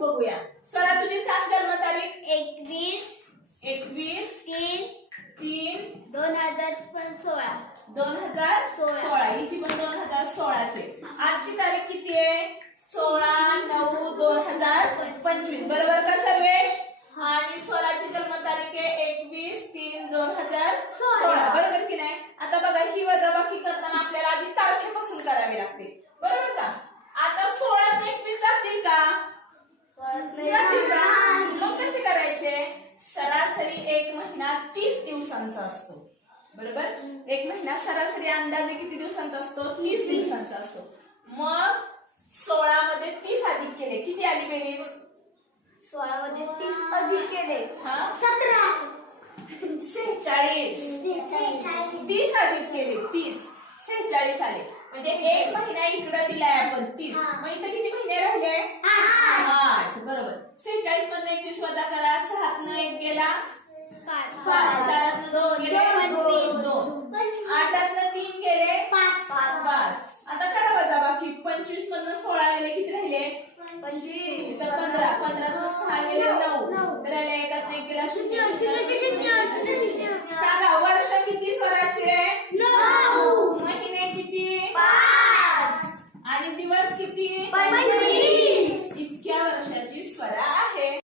बघूया. स्वरा तुझी सांग जन्मतारीख. 21/3/2016. 2016. हिची पण 2016 चे. आजची तारीख किती आहे? 16/9/2025. बरोबर का सर्वेश? आणि स्वराची जन्मतारीख आहे 21/3/2016. बरोबर की नाही? आता बघा ही वजाबाकी करताना आपल्याला आधी तारखेपासून करावी लागते. बरोबर का? आता 16 ते 21 जातील का? मग कसे करायचे? सरासरी एक महिना 30 दिवसांचा असतो. बरोबर? एक महिना सरासरी अंदाजे किती दिवसांचा असतो? 30 दिवसांचा असतो. मग 16 मध्ये 30 अधिक केले, किती आली बेरीज? 16 मध्ये 30 अधिक केले 17. 46. 30 अधिक केले 30, 46 आले. म्हणजे एक महिना इकडे दिलाय आपण 30. मग इथं किती